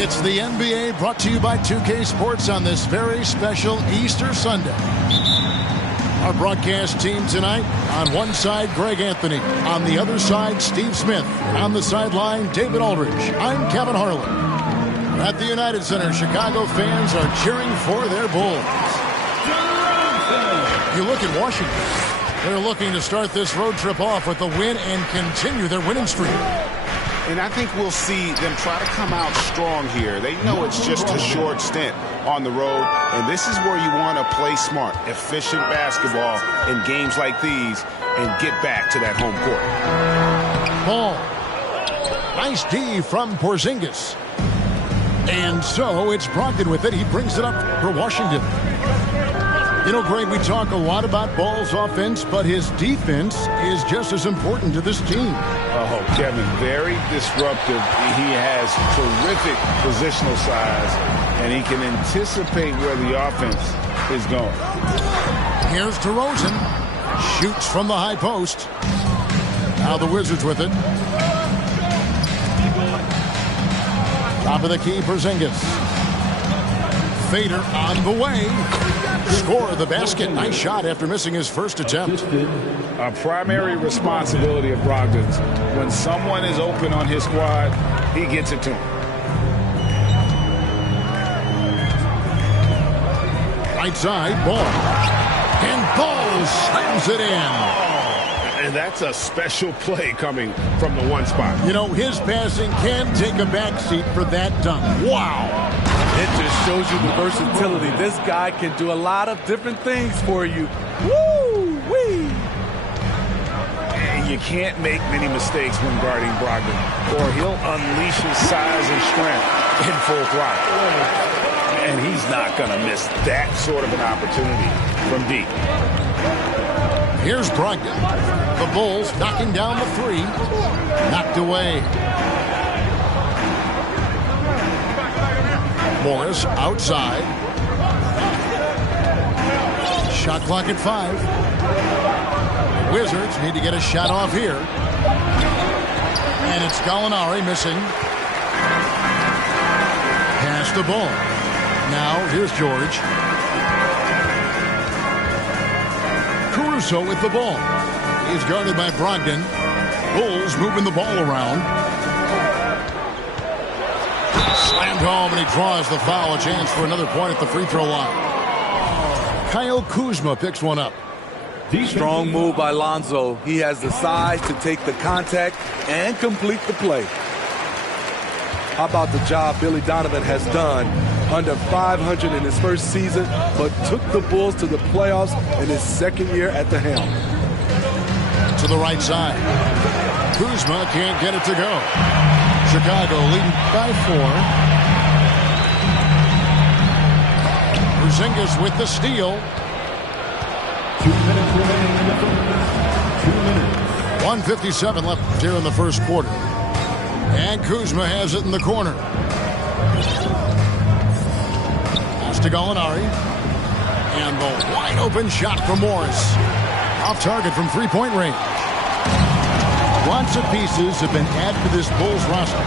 It's the NBA brought to you by 2K Sports on this very special Easter Sunday. Our broadcast team tonight, on one side, Greg Anthony. On the other side, Steve Smith. On the sideline, David Aldridge. I'm Kevin Harlan. At the United Center, Chicago fans are cheering for their Bulls. You look at Washington. They're looking to start this road trip off with a win and continue their winning streak. And I think we'll see them try to come out strong here. They know it's just a short stint on the road, and this is where you want to play smart, efficient basketball in games like these and get back to that home court. Ball. Nice D from Porzingis. And so it's Brogdon with it. He brings it up for Washington. You know, Greg, we talk a lot about Ball's offense, but his defense is just as important to this team. Oh, Kevin, very disruptive. He has terrific positional size, and he can anticipate where the offense is going. Here's DeRozan. Shoots from the high post. Now the Wizards with it. Top of the key, Porzingis. Fader on the way. Score the basket. Nice shot after missing his first attempt. A primary responsibility of Brogdon's. When someone is open on his squad, he gets it to him. Right side, Ball. And Ball slams it in. And that's a special play coming from the one spot. You know, his passing can take a backseat for that dunk. Wow. It just shows you the versatility. This guy can do a lot of different things for you. Woo-wee! And you can't make many mistakes when guarding Brogdon, or he'll unleash his size and strength in full throttle. And he's not going to miss that sort of an opportunity from deep. Here's Brogdon. The Bulls knocking down the three. Knocked away. Morris outside. Shot clock at 5. Wizards need to get a shot off here. And it's Gallinari missing. Pass the ball. Now here's George. Caruso with the ball. He's guarded by Brogdon. Bulls moving the ball around. Slammed home, and he draws the foul. A chance for another point at the free throw line. Kyle Kuzma picks one up. Strong move by Lonzo. He has the size to take the contact and complete the play. How about the job Billy Donovan has done? Under 500 in his first season, but took the Bulls to the playoffs in his second year at the helm. To the right side. Kuzma can't get it to go. Chicago leading by 4. Porzingis with the steal. 2 minutes remaining in the first. 2 minutes. 1:57 left here in the first quarter. And Kuzma has it in the corner. Pass to Gallinari. And the wide open shot from Morris. Off target from three-point range. Lots of pieces have been added to this Bulls roster.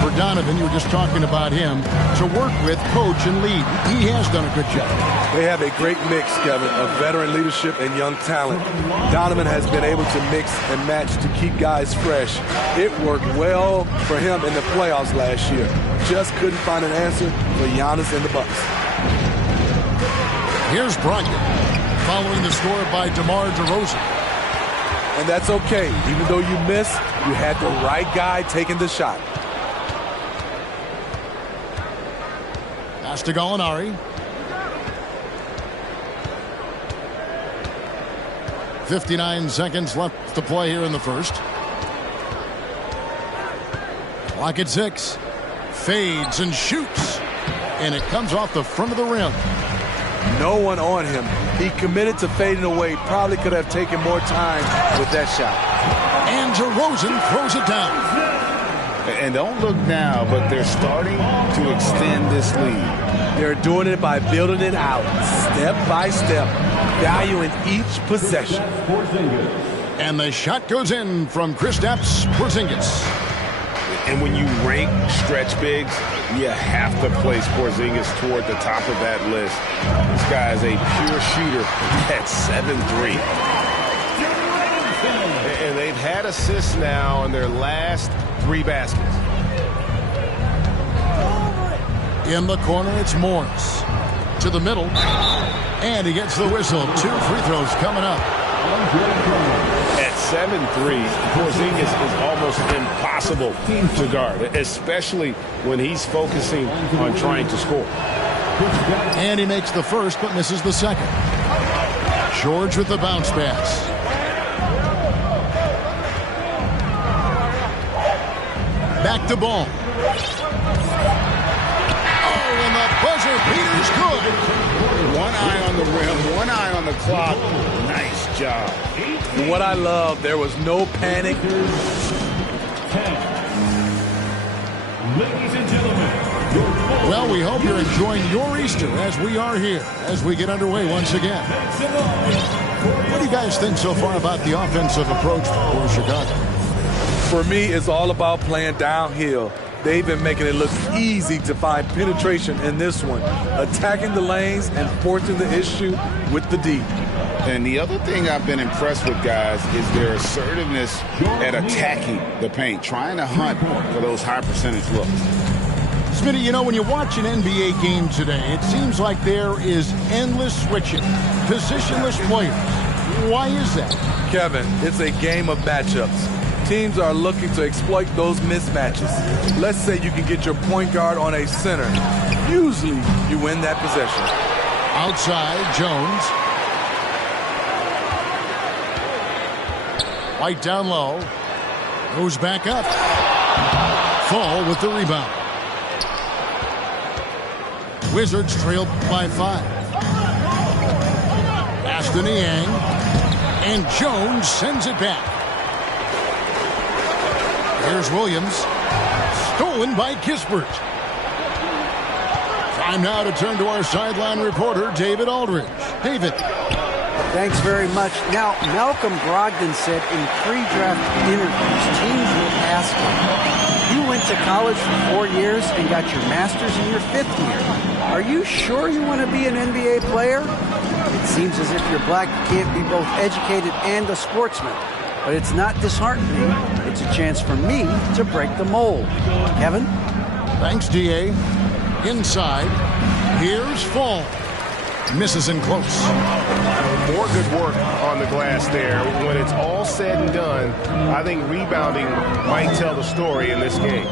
For Donovan, you were just talking about him, to work with, coach, and lead. He has done a good job. They have a great mix, Kevin, of veteran leadership and young talent. Donovan has been able to mix and match to keep guys fresh. It worked well for him in the playoffs last year. Just couldn't find an answer for Giannis and the Bucks. Here's Brogdon, following the score by DeMar DeRozan. And that's okay. Even though you miss, you had the right guy taking the shot. Pass to Gallinari. 59 seconds left to play here in the first. Clock at 6. Fades and shoots. And it comes off the front of the rim. No one on him. He committed to fading away. Probably could have taken more time with that shot. And DeRozan throws it down. And don't look now, but they're starting to extend this lead. They're doing it by building it out, step by step, valuing each possession. And the shot goes in from Kristaps Porzingis. And when you rank stretch bigs, you have to place Porzingis toward the top of that list. This guy is a pure shooter at 7'3". And they've had assists now in their last 3 baskets. In the corner, it's Morris. To the middle. And he gets the whistle. 2 free throws coming up. At 7'3", Porzingis is almost impossible to guard, especially when he's focusing on trying to score. And he makes the first but misses the second. George with the bounce pass. Back to Ball. Oh, and the buzzer beater's good. One eye on the rim, one eye on the clock. Nice job. And what I love, there was no panic. Ladies and gentlemen, Well, we hope you're enjoying your Easter as we are here, as we get underway once again. What do you guys think so far about the offensive approach for Chicago? For me, it's all about playing downhill. They've been making it look easy to find penetration in this one, attacking the lanes and forcing the issue with the D. And the other thing I've been impressed with, guys, is their assertiveness at attacking the paint, trying to hunt for those high percentage looks. Smitty, you know, when you watch an NBA game today, it seems like there is endless switching, positionless players. Why is that? Kevin, it's a game of matchups. Teams are looking to exploit those mismatches. Let's say you can get your point guard on a center. Usually, you win that possession. Outside, Jones. White down low. Goes back up. Fall with the rebound. Wizards trail by 5. Pass to Niang. And Jones sends it back. Here's Williams. Stolen by Kispert. Time now to turn to our sideline reporter, David Aldridge. David. Thanks very much. Now, Malcolm Brogdon said in pre-draft interviews, teams will ask him, you went to college for 4 years and got your master's in your 5th year. Are you sure you want to be an NBA player? It seems as if you're black, you can't be both educated and a sportsman. But it's not disheartening. It's a chance for me to break the mold. Kevin? Thanks, D.A. Inside. Here's Fall. Misses in close. More good work on the glass there. When it's all said and done, I think rebounding might tell the story in this game.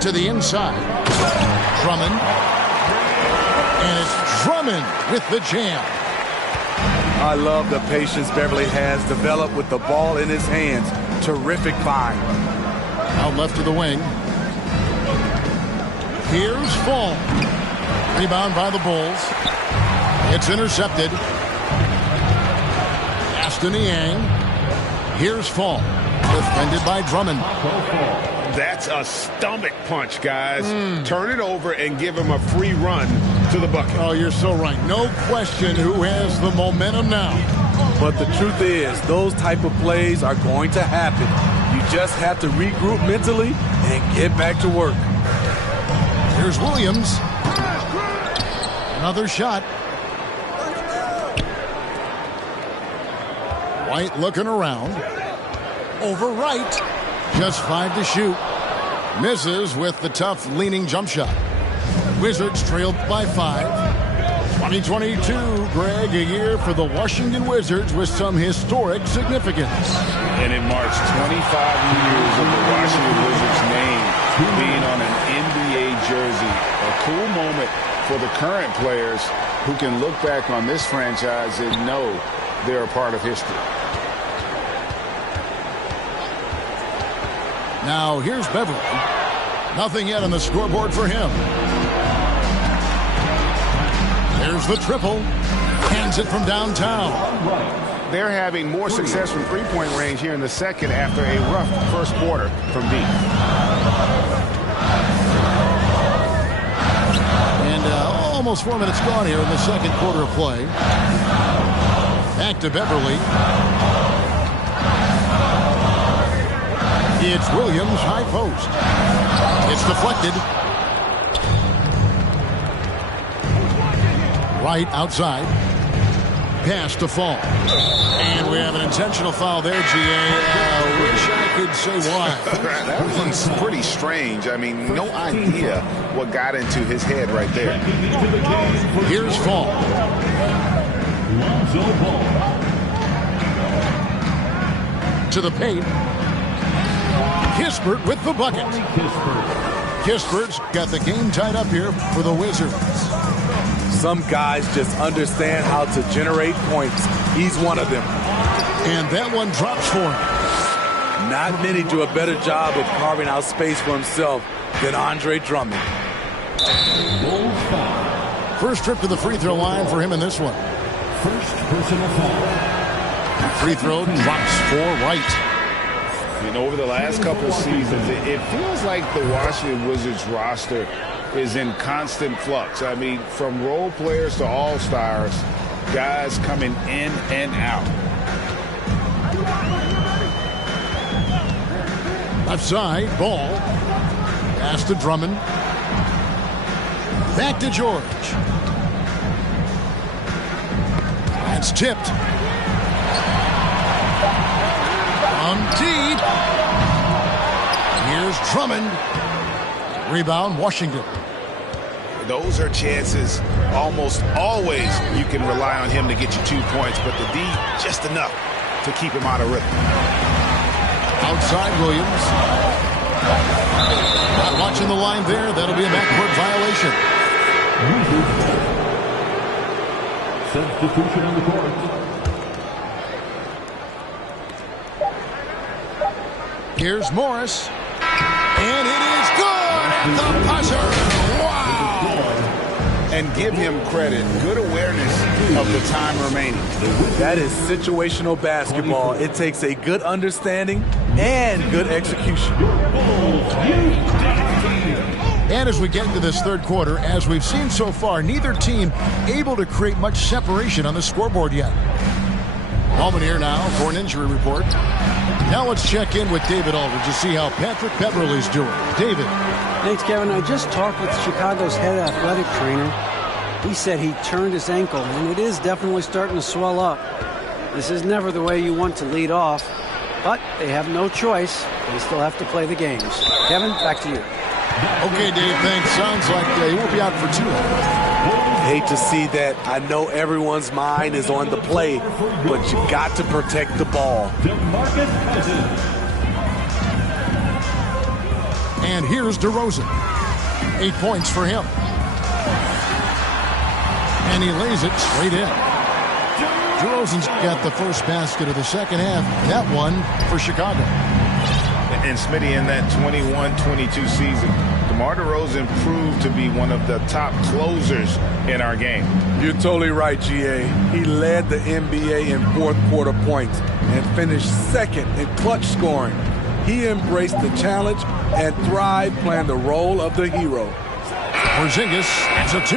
To the inside. Drummond. And it's Drummond with the jam. I love the patience Beverly has developed with the ball in his hands. Terrific find. Out left to the wing. Here's Fall. Rebound by the Bulls. It's intercepted. Aston Niang. Here's Fall. Defended by Drummond. That's a stomach punch, guys. Turn it over and give him a free run to the bucket. Oh, you're so right. No question who has the momentum now. But the truth is, those type of plays are going to happen. You just have to regroup mentally and get back to work. Here's Williams. Another shot. White looking around. Over right. Just 5 to shoot. Misses with the tough leaning jump shot. Wizards trailed by 5. 2022, Greg, a year for the Washington Wizards with some historic significance. And it marks 25 years of the Washington Wizards name being on an NBA jersey. A cool moment for the current players who can look back on this franchise and know they're a part of history. Now here's Beverly. Nothing yet on the scoreboard for him. There's the triple. Hands it from downtown. They're having more success from three-point range here in the second after a rough first quarter from deep. And almost 4 minutes gone here in the second quarter of play. Back to Beverly. It's Williams, high post. It's deflected. Right outside. Pass to Fall. And we have an intentional foul there, G.A. Wish I could say why. That one's pretty strange. I mean, no idea what got into his head right there. Here's Fall. To the paint. Kispert with the bucket. Kispert's got the game tied up here for the Wizards. Some guys just understand how to generate points. He's one of them. And that one drops for him. Not many do a better job of carving out space for himself than Andre Drummond. First trip to the free throw line for him in this one. First personal foul. Free throw drops for Wright. You know, over the last couple of seasons, it feels like the Washington Wizards roster is in constant flux. I mean, from role players to all-stars, guys coming in and out. Left side, Ball. Pass to Drummond. Back to George. That's tipped. On deep. Here's Drummond. Rebound, Washington. Those are chances almost always you can rely on him to get you 2 points, but the D, just enough to keep him out of rhythm. Outside Williams. Not watching the line there. That'll be a backcourt violation. Substitution on the court. Here's Morris. And it is good at the buzzer. Wow. And give him credit. Good awareness of the time remaining. That is situational basketball. It takes a good understanding and good execution. And as we get into this third quarter, as we've seen so far, neither team able to create much separation on the scoreboard yet. Moment here now for an injury report. Now let's check in with David Aldridge to see how Patrick Beverley's doing. David. Thanks, Kevin. I just talked with Chicago's head athletic trainer. He said he turned his ankle, and it is definitely starting to swell up. This is never the way you want to lead off, but they have no choice. They still have to play the games. Kevin, back to you. Okay, Dave, thanks. Sounds like he won't be out for too long. Hate to see that. I know everyone's mind is on the play, but you got to protect the ball. And here's DeRozan. 8 points for him. And he lays it straight in. DeRozan's got the first basket of the second half. That one for Chicago. And Smitty, in that 21-22 season, DeMar DeRozan proved to be one of the top closers in our game. You're totally right, G.A. He led the NBA in fourth quarter points and finished second in clutch scoring. He embraced the challenge and thrived playing the role of the hero. Porzingis has a 2,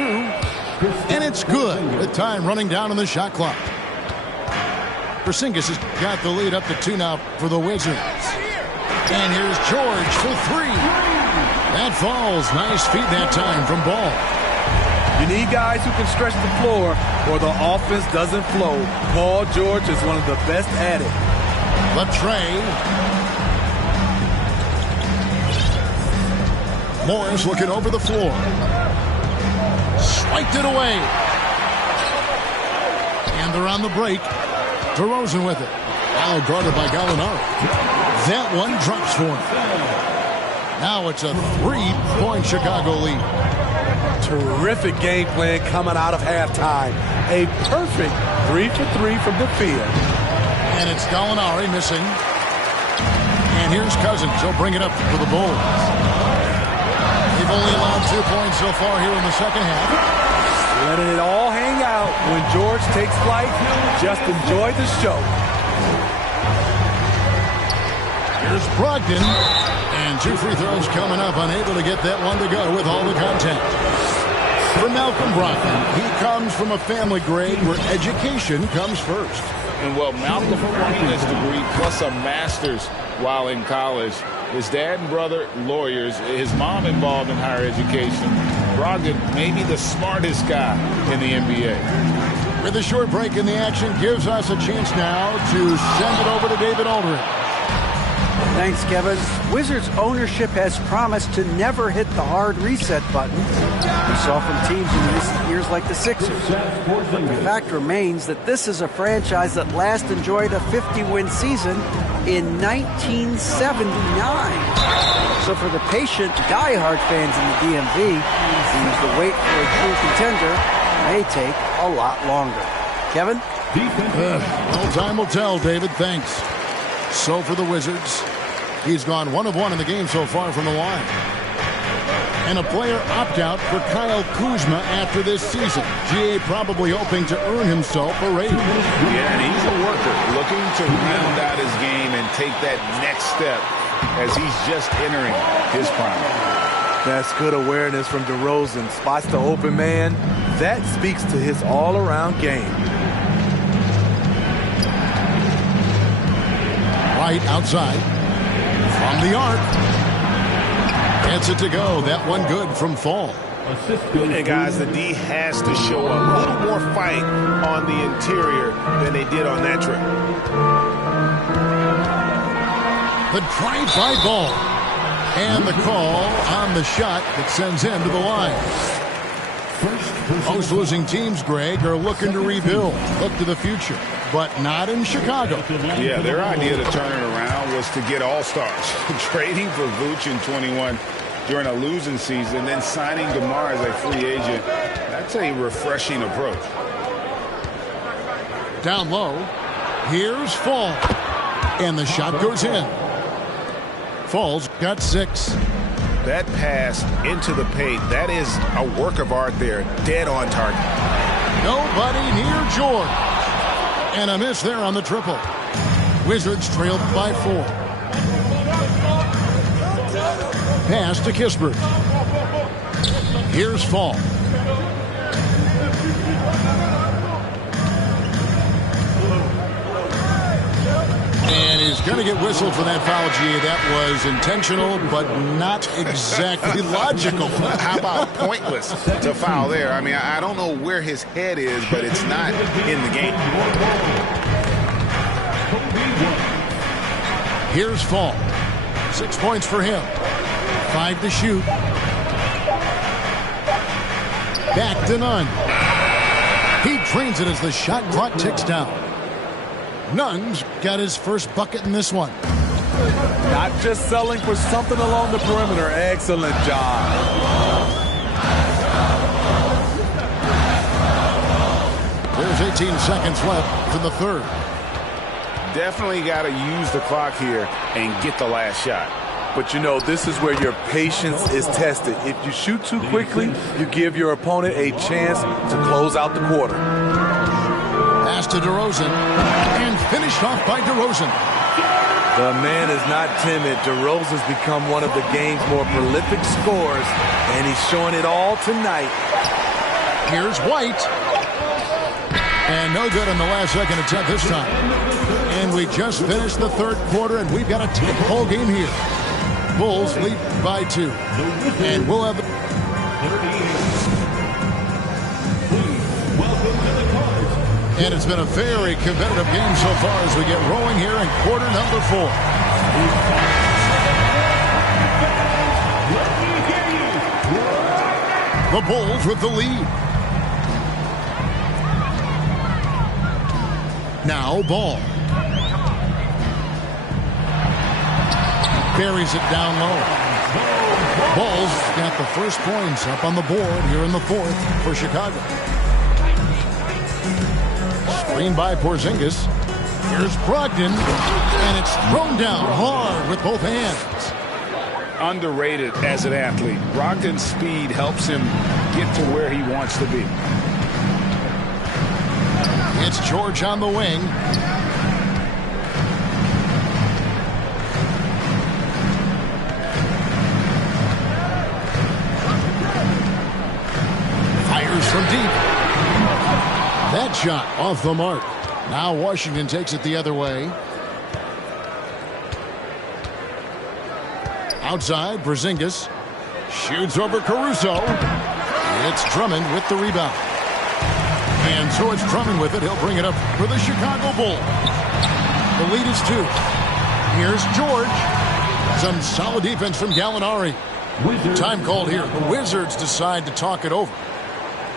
and it's good with time running down on the shot clock. Porzingis has got the lead up to 2 now for the Wizards. And here's George for 3. That falls. Nice feed that time from Ball. You need guys who can stretch the floor or the offense doesn't flow. Paul George is one of the best at it. Latrey. Morris looking over the floor. Swiped it away. And they're on the break. DeRozan with it. Now guarded by Gallinari. That one drops for him. Now it's a 3-point Chicago lead. Terrific game plan coming out of halftime. A perfect 3 for 3 from the field. And it's Gallinari missing. And here's Cousins. He'll bring it up for the Bulls. They've only allowed 2 points so far here in the second half. Letting it all hang out. When George takes flight, just enjoy the show. Here's Brogdon. And 2 free throws coming up. Unable to get that one to go with all the contact. For Malcolm Brogdon, he comes from a family, Greg, where education comes first. And well, Malcolm obtained his degree plus a master's while in college. His dad and brother, lawyers. His mom involved in higher education. Brogdon, maybe the smartest guy in the NBA. With a short break in the action, gives us a chance now to send it over to David Aldridge. Thanks, Kevin. Wizards ownership has promised to never hit the hard reset button we saw from teams in recent years like the Sixers. But the fact remains that this is a franchise that last enjoyed a 50-win season in 1979. So for the patient, die-hard fans in the DMV, it seems the wait for a true contender may take a lot longer. Kevin? Well, time will tell, David. Thanks. So for the Wizards, he's gone 1 of 1 in the game so far from the line. And a player opt-out for Kyle Kuzma after this season. GA probably hoping to earn himself a raise. Yeah, and he's a worker, looking to round out his game and take that next step as he's just entering his prime. That's good awareness from DeRozan. Spots the open man. That speaks to his all-around game. Right outside. From the arc. Gets it to go. That one good from Fall. And guys, the D has to show a little more fight on the interior than they did on that trip. The drive-by ball. And the call on the shot that sends him to the line. Most losing teams, Greg, are looking to rebuild, look to the future, but not in Chicago. Yeah, their idea to turn it around was to get all-stars. Trading for Vooch in 21 during a losing season, then signing DeMar as a free agent. That's a refreshing approach. Down low, here's Fall. And the shot goes in. Fall's got 6. That pass into the paint, that is a work of art there. Dead on target. Nobody near George. And a miss there on the triple. Wizards trailed by 4. Pass to Kispert. Here's Fall. And he's going to get whistled for that foul, G. That was intentional, but not exactly logical. How about pointless to foul there? I mean, I don't know where his head is, but it's not in the game. Here's Fall. 6 points for him. 5 to shoot. Back to Nunn. He trains it as the shot clock ticks down. Nunn's got his first bucket in this one. Not just selling for something along the perimeter. Excellent job. There's 18 seconds left to the third. Definitely got to use the clock here and get the last shot. But you know, this is where your patience is tested. If you shoot too quickly, you give your opponent a chance to close out the quarter. Pass to DeRozan, and finished off by DeRozan. The man is not timid. DeRozan's become one of the game's more prolific scorers, and he's showing it all tonight. Here's White. And no good on the last second attempt this time. And we just finished the third quarter, and we've got a 10-ball game here. Bulls lead by 2. And we'll have the... And it's been a very competitive game so far as we get rolling here in quarter number 4. The Bulls with the lead. Now Ball. Buries it down low. Ball's got the first points up on the board here in the 4th for Chicago. Screen by Porzingis. Here's Brogdon, and it's thrown down hard with both hands. Underrated as an athlete. Brogdon's speed helps him get to where he wants to be. It's George on the wing. That shot off the mark. Now Washington takes it the other way. Outside, Porzingis shoots over Caruso. It's Drummond with the rebound. And so it's Drummond with it. He'll bring it up for the Chicago Bulls. The lead is 2. Here's George. Some solid defense from Gallinari. Time called here. The Wizards decide to talk it over.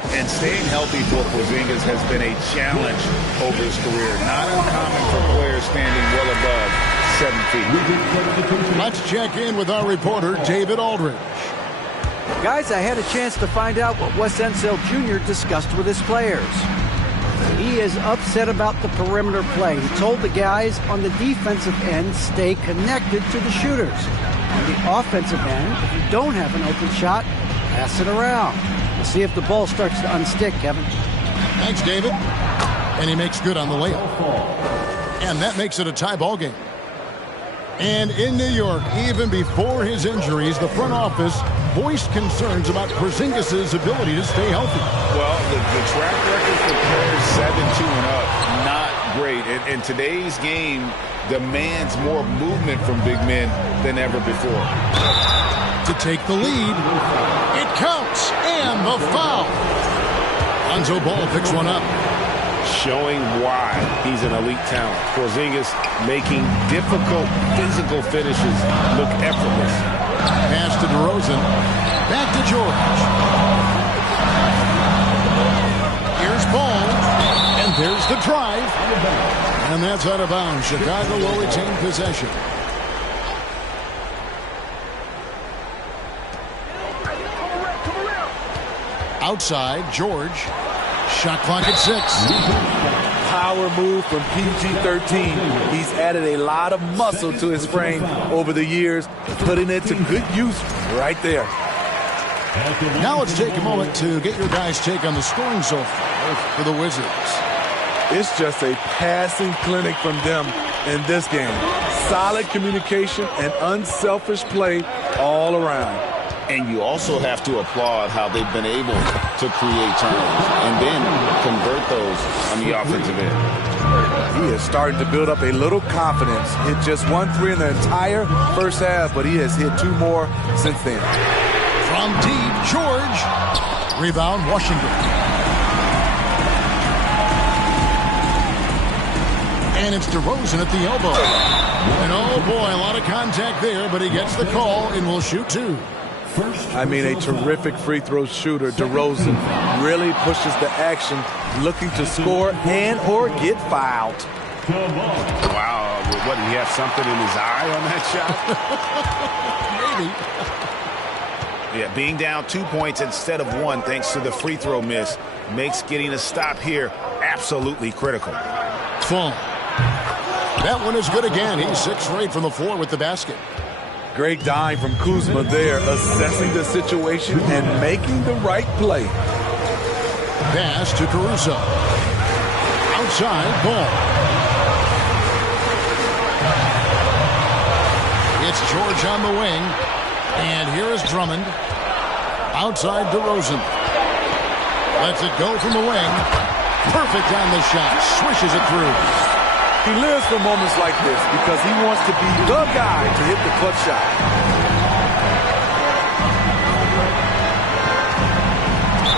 And staying healthy for Porzingis has been a challenge over his career. Not uncommon for players standing well above 7 feet. Let's check in with our reporter, David Aldridge. Guys, I had a chance to find out what Wes Unseld Jr. discussed with his players. He is upset about the perimeter play. He told the guys on the defensive end, stay connected to the shooters. On the offensive end, if you don't have an open shot, pass it around. We'll see if the ball starts to unstick, Kevin. Thanks, David. And he makes good on the layup. And that makes it a tie ball game. And in New York, even before his injuries, the front office voiced concerns about Porzingis' ability to stay healthy. Well, the track record for players 7-2 and up, not great. And today's game demands more movement from big men than ever before. To take the lead, it counts, and the foul. Lonzo Ball picks one up. Showing why he's an elite talent. Porzingis making difficult physical finishes look effortless. Pass to DeRozan. Back to George. Here's Ball. And there's the drive. And that's out of bounds. Chicago will retain possession. Outside, George. Shot clock at 6. Power move from PG-13. He's added a lot of muscle to his frame over the years, putting it to good use right there. Now let's take a moment to get your guys' take on the scoring so far for the Wizards. It's just a passing clinic from them in this game. Solid communication and unselfish play all around. And you also have to applaud how they've been able to create turnovers and then convert those on the offensive end. He is starting to build up a little confidence. Hit just 1 3 in the entire first half, but he has hit 2 more since then. From deep, George. Rebound, Washington. And it's DeRozan at the elbow. And oh boy, a lot of contact there, but he gets the call and will shoot 2. I mean, a terrific free throw shooter. DeRozan really pushes the action, looking to score and or get fouled. Wow, what, did he have something in his eye on that shot? Maybe. Yeah, being down 2 points instead of 1 thanks to the free throw miss makes getting a stop here absolutely critical. Fall. That one is good again. He's 6 for 8 from the floor with the basket. Great dive from Kuzma there, assessing the situation and making the right play. Pass to Caruso. Outside, Ball. It's George on the wing. And here is Drummond. Outside, DeRozan. Lets it go from the wing. Perfect on the shot. Swishes it through. He lives for moments like this because he wants to be the guy to hit the clutch shot.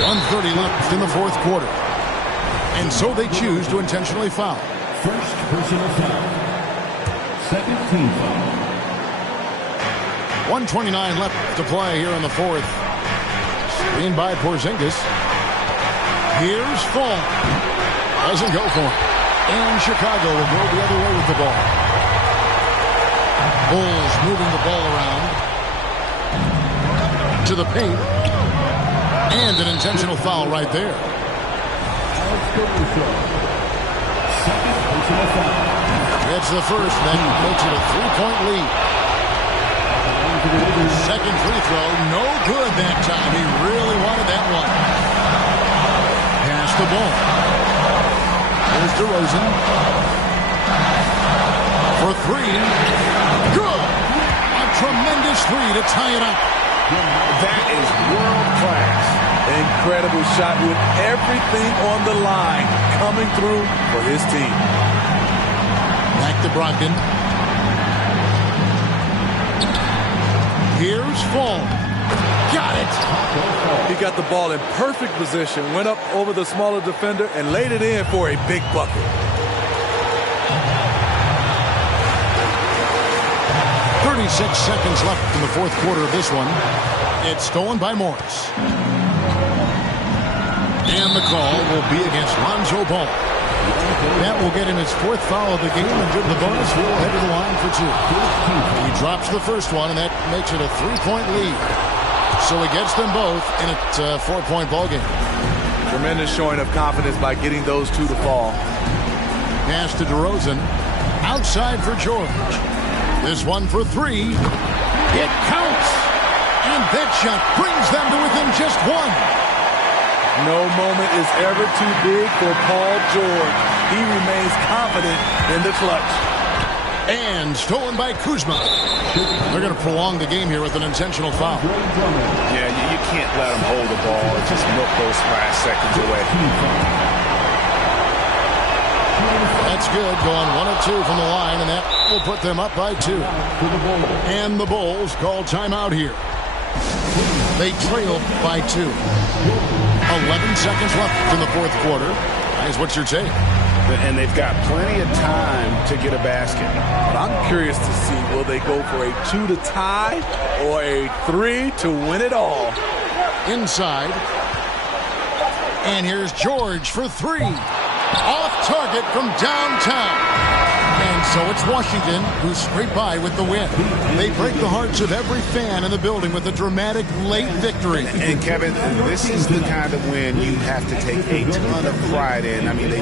1:30 left in the 4th quarter. And so they choose to intentionally foul. First personal foul. Second team foul. 1:29 left to play here in the 4th. Screened by Porzingis. Here's Fall. Doesn't go for it. And Chicago will go the other way with the ball. Bulls moving the ball around to the paint. And an intentional foul right there. Second personal foul. It's the first, then makes it a 3-point lead. Second free throw, no good that time. He really wanted that one. Pass the ball. Here's DeRozan. For 3. Good! A tremendous 3 to tie it up. That is world class. And incredible shot with everything on the line coming through for his team. Back to Brogdon. Here's Fall. Got it. He got the ball in perfect position, went up over the smaller defender, and laid it in for a big bucket. 36 seconds left in the fourth quarter of this one. It's stolen by Morris. And the call will be against Lonzo Ball. That will get him his fourth foul of the game, and with the bonus, he'll head to the line for two. He drops the first one, and that makes it a 3-point lead. So he gets them both in a 4-point ball game. Tremendous showing of confidence by getting those two to fall. Pass to DeRozan. Outside for George. This one for three. It counts. And that shot brings them to within just one. No moment is ever too big for Paul George. He remains confident in the clutch. And stolen by Kuzma. They're going to prolong the game here with an intentional foul. Yeah, you can't let them hold the ball and just milk those last seconds away. That's good, going 1 of 2 from the line, and that will put them up by 2. And the Bulls call timeout here. They trail by 2. 11 seconds left in the fourth quarter. Guys, what's your take? And they've got plenty of time to get a basket. But I'm curious to see, will they go for a 2 to tie or a 3 to win it all? Inside. And here's George for 3. Off target from downtown. And so it's Washington who scrape by with the win. They break the hearts of every fan in the building with a dramatic late victory. And Kevin, this is the kind of win you have to take a ton of pride in. I mean, they